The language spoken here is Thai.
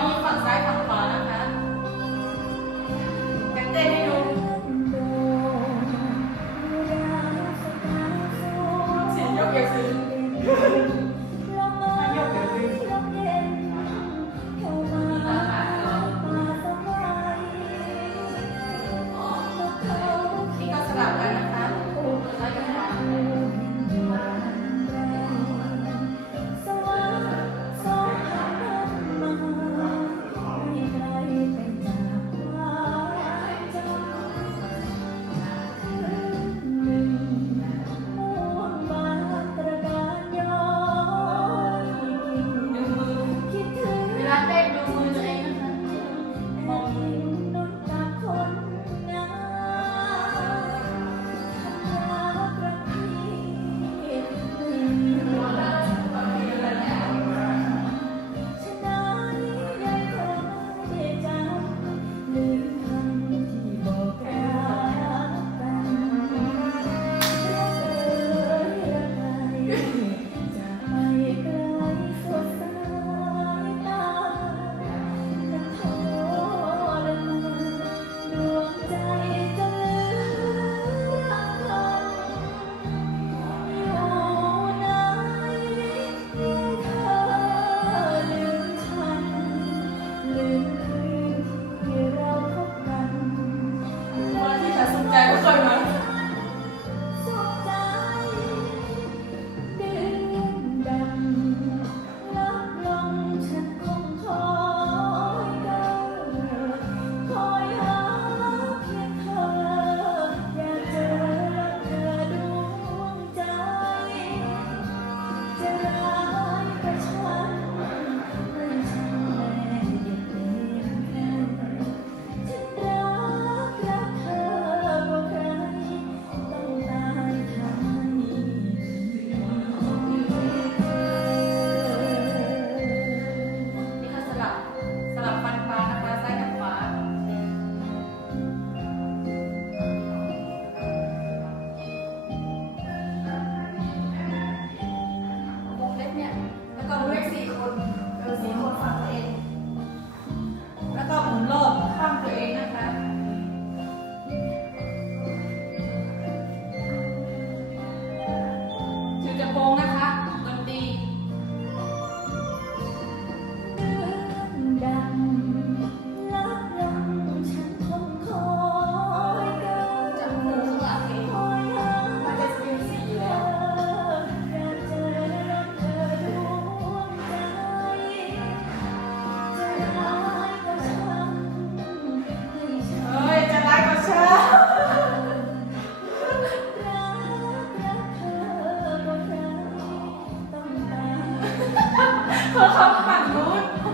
มีค เธอเขาฝั่งนู้น